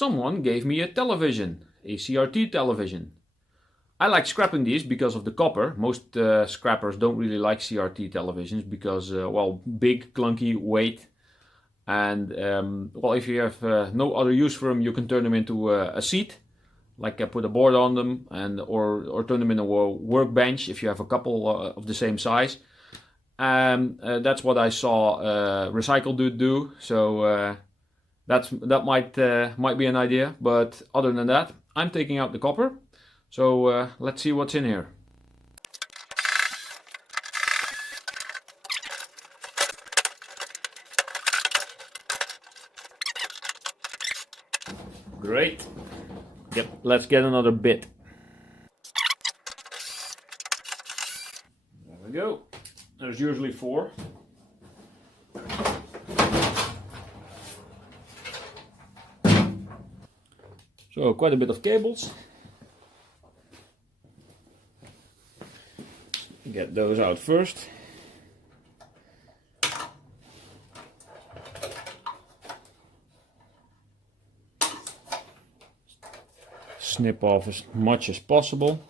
someone gave me a television, a CRT television. I like scrapping these because of the copper. Most scrappers don't really like CRT televisions because, well, big, clunky, weight. And, well, if you have no other use for them, you can turn them into a seat. Like put a board on them and or turn them into a workbench if you have a couple of the same size. That's what I saw Recycle Dude do. So that might be an idea. But other than that, I'm taking out the copper. So let's see what's in here. Great. Yep, let's get another bit. There we go. There's usually 4. So quite a bit of cables. Get those out first. Snip off as much as possible.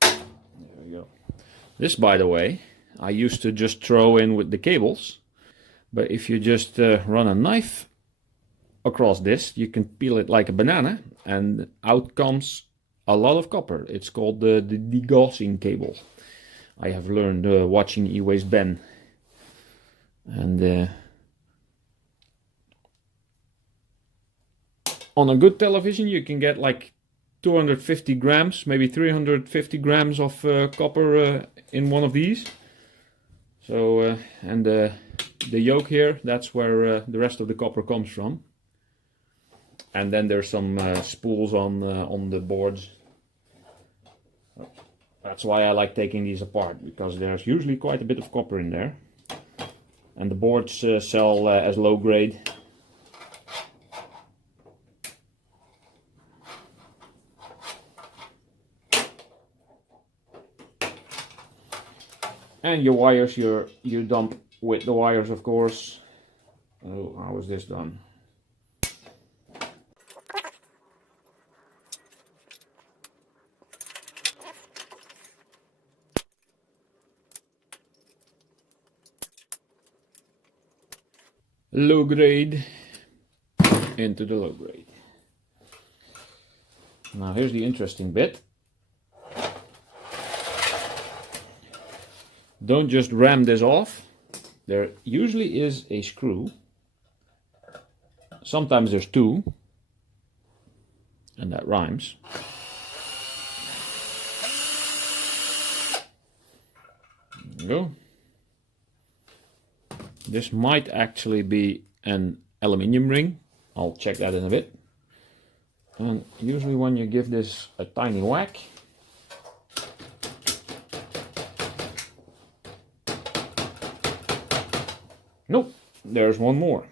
There we go. This, by the way, I used to just throw in with the cables, but if you just run a knife across this, you can peel it like a banana and out comes a lot of copper. It's called the degaussing cable. I have learned watching E-Waste Ben. And on a good television you can get like 250 grams, maybe 350 grams of copper in one of these. So, and the yoke here, that's where the rest of the copper comes from. And then there's some spools on the boards. That's why I like taking these apart, because there's usually quite a bit of copper in there. And the boards sell as low grade. And your wires, you dump with the wires, of course. Oh, how is this done? Low grade into the low grade. Now here's the interesting bit. Don't just ram this off. There usually is a screw. Sometimes there's 2, and that rhymes. There you go. This might actually be an aluminium ring. I'll check that in a bit. And usually when you give this a tiny whack, nope, there's one more.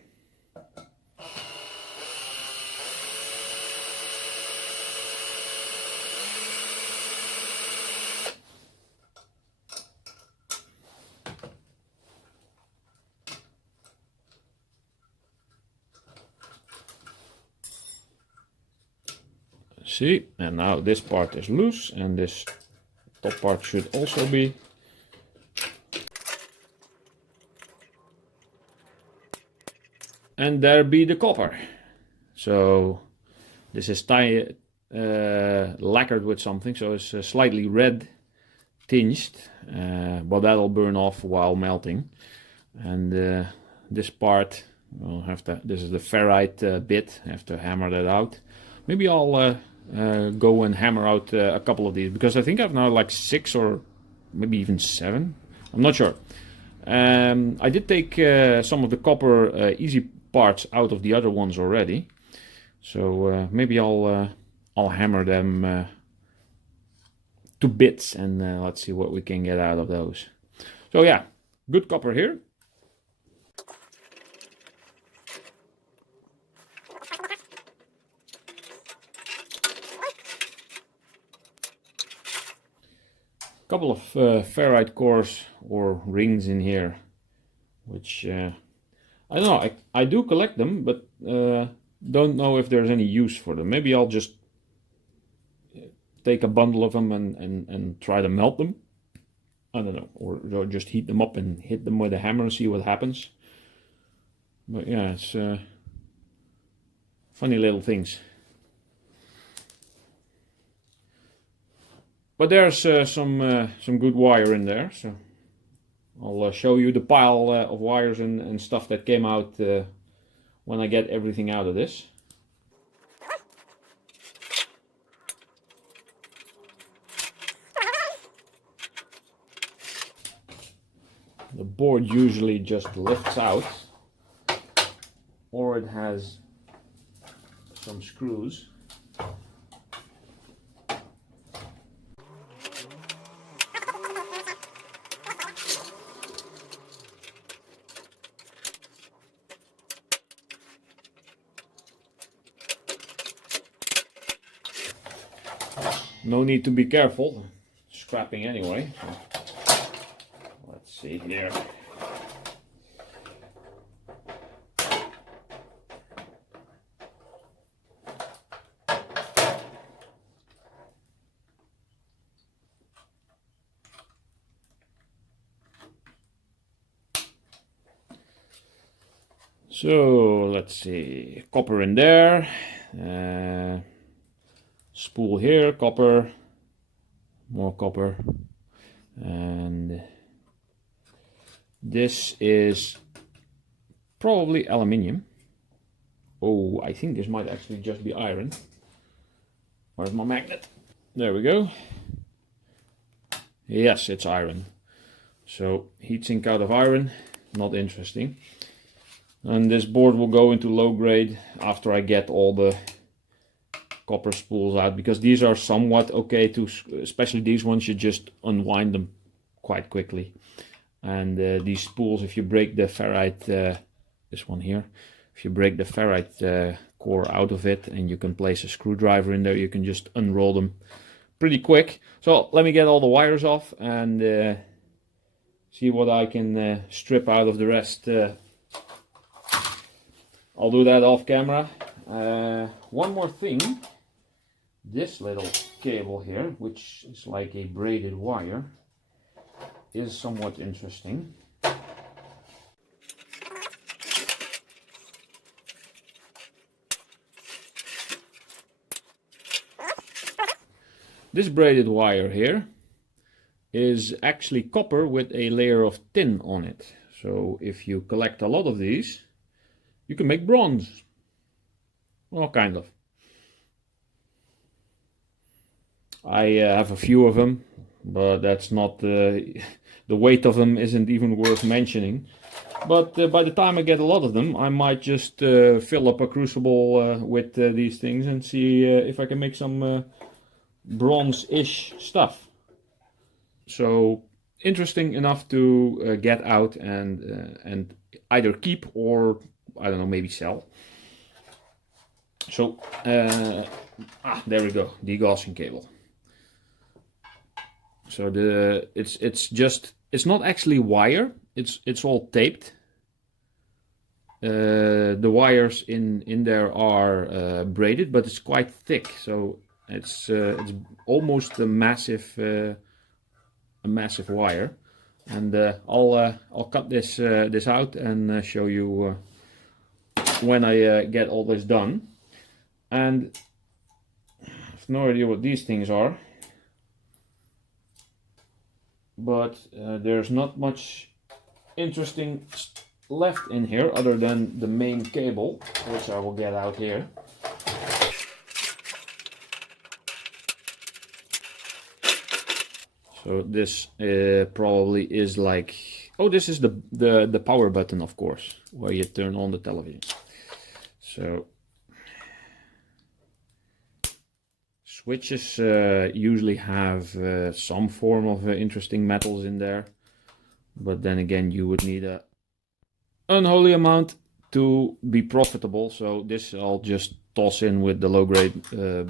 See, and now this part is loose and this top part should also be. And there be the copper. So this is lacquered with something, so it's slightly red tinged, but that'll burn off while melting. And this part, we'll have to, this is the ferrite bit, I have to hammer that out. Maybe I'll go and hammer out a couple of these, because I think I've now like 6 or maybe even 7, I'm not sure. I did take some of the copper easy parts out of the other ones already, so maybe I'll hammer them to bits, and let's see what we can get out of those. So yeah, good copper here. Couple of ferrite cores or rings in here, which I don't know, I do collect them, but don't know if there's any use for them. Maybe I'll just take a bundle of them and try to melt them. I don't know, or just heat them up and hit them with a hammer and see what happens. But yeah, it's funny little things. But there's some good wire in there, so I'll show you the pile of wires and stuff that came out when I get everything out of this. The board usually just lifts out, or it has some screws. No need to be careful, scrapping anyway. So, let's see here. So let's see, copper in there. Spool here, copper, more copper, and this is probably aluminium. Oh, I think this might actually just be iron. Where's my magnet? There we go. Yes, it's iron. So heatsink out of iron, not interesting. And this board will go into low grade after I get all the copper spools out, because these are somewhat okay to, especially these ones, you just unwind them quite quickly. And these spools, if you break the ferrite, this one here, if you break the ferrite core out of it and you can place a screwdriver in there, you can just unroll them pretty quick. So let me get all the wires off and see what I can strip out of the rest. I'll do that off camera. One more thing. This little cable here, which is like a braided wire, is somewhat interesting. This braided wire here is actually copper with a layer of tin on it. So if you collect a lot of these, you can make bronze. Well, kind of. I have a few of them, but that's not the weight of them isn't even worth mentioning. But by the time I get a lot of them, I might just fill up a crucible with these things and see if I can make some bronze-ish stuff. So interesting enough to get out and either keep or, I don't know, maybe sell. So there we go, degaussing cable. So it's not actually wire, it's all taped. The wires in there are braided, but it's quite thick, so it's almost a massive wire. And I'll cut this out and show you when I get all this done. And I have no idea what these things are, but there's not much interesting left in here other than the main cable, which I will get out here. So this probably is like, oh, this is the power button, of course, where you turn on the television. So switches usually have some form of interesting metals in there, but then again you would need a unholy amount to be profitable. So this I'll just toss in with the low grade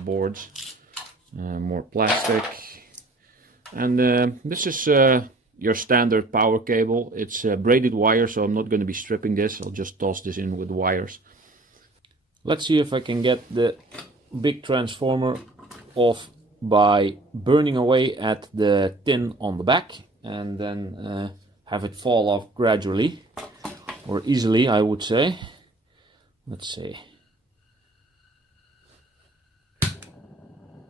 boards. More plastic, And this is your standard power cable. It's braided wire, so I'm not going to be stripping this. I'll just toss this in with wires. Let's see if I can get the big transformer off by burning away at the tin on the back, and then have it fall off gradually, or easily, I would say. Let's see.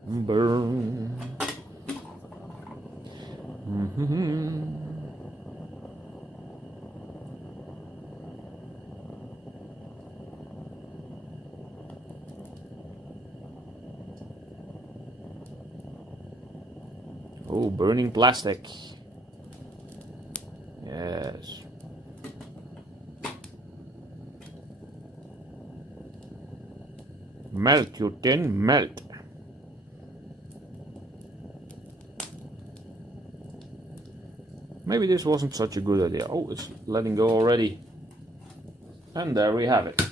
Burn. Oh, burning plastic. Yes. Melt, your tin, melt. Maybe this wasn't such a good idea. Oh, it's letting go already. And there we have it.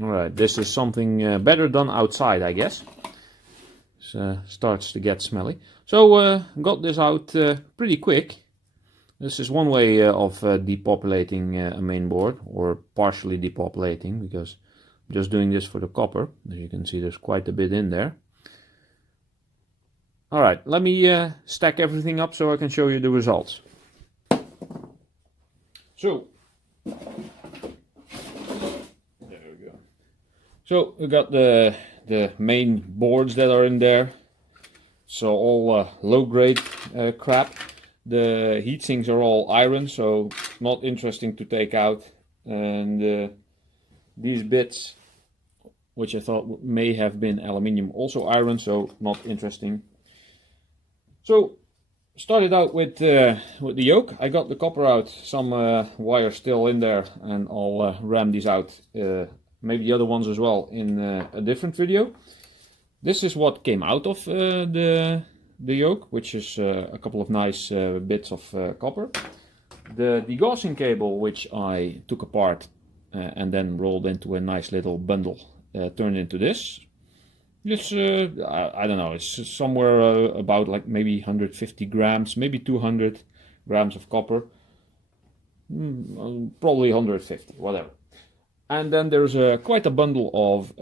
Alright, this is something better done outside, I guess. Starts to get smelly. So, got this out pretty quick. This is one way of depopulating a main board, or partially depopulating, because I'm just doing this for the copper. As you can see, there's quite a bit in there. Alright, let me stack everything up so I can show you the results. So, so we got the main boards that are in there. So all low grade crap. The heat sinks are all iron, so not interesting to take out. And these bits, which I thought may have been aluminium, also iron, so not interesting. So started out with the yoke. I got the copper out, some wire still in there, and I'll ram these out. Maybe the other ones as well in a different video. This is what came out of the yoke, which is a couple of nice bits of copper. The degaussing cable, which I took apart and then rolled into a nice little bundle, turned into this. It's I don't know, it's somewhere about like maybe 150 grams, maybe 200 grams of copper. Probably 150, whatever. And then there's quite a bundle of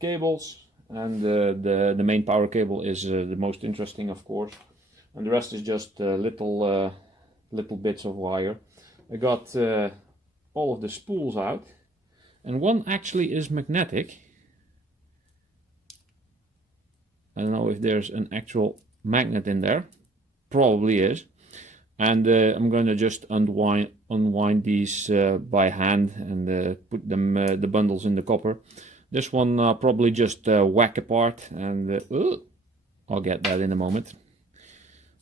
cables, and the main power cable is the most interesting, of course, and the rest is just little bits of wire. I got all of the spools out, and one actually is magnetic. I don't know if there's an actual magnet in there, probably is. And I'm going to just unwind these by hand and put them the bundles in the copper. This one probably just whack apart, and I'll get that in a moment.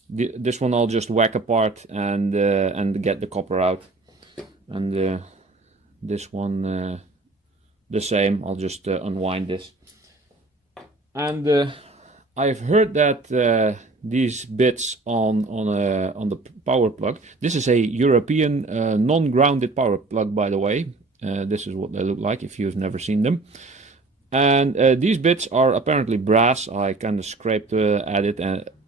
This one I'll just whack apart and get the copper out. And this one the same. I'll just unwind this. And I've heard that these bits on the power plug. This is a European non-grounded power plug, by the way. This is what they look like if you've never seen them. And these bits are apparently brass. I kind of scraped at it,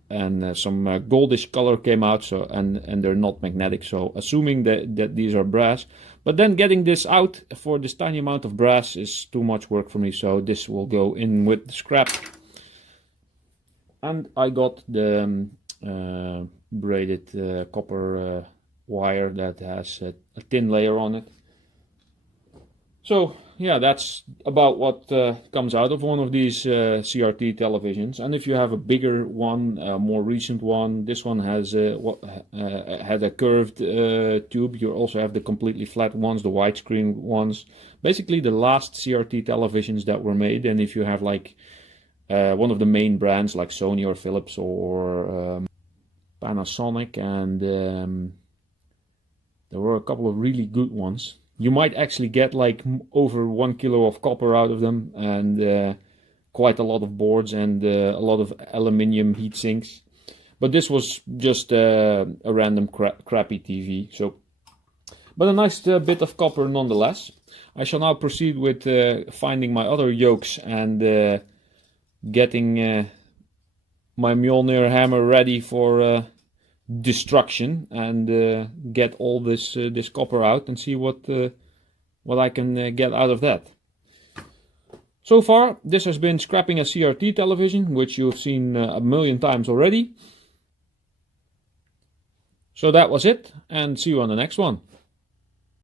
and some goldish color came out. So and they're not magnetic. So assuming that these are brass, but then getting this out for this tiny amount of brass is too much work for me. So this will go in with the scrap. And I got the braided copper wire that has a thin layer on it. So yeah, that's about what comes out of one of these CRT televisions. And if you have a bigger one, a more recent one, this one has had a curved tube. You also have the completely flat ones, the widescreen ones. Basically the last CRT televisions that were made. And if you have like one of the main brands like Sony or Philips or Panasonic, and there were a couple of really good ones. You might actually get like over 1 kilo of copper out of them, and quite a lot of boards and a lot of aluminium heat sinks. But this was just a random crappy TV. So but a nice bit of copper nonetheless. I shall now proceed with finding my other yokes and getting my Mjolnir hammer ready for destruction, and get all this copper out and see what I can get out of that. So far, this has been scrapping a CRT television, which you've seen a million times already. So that was it, and see you on the next one.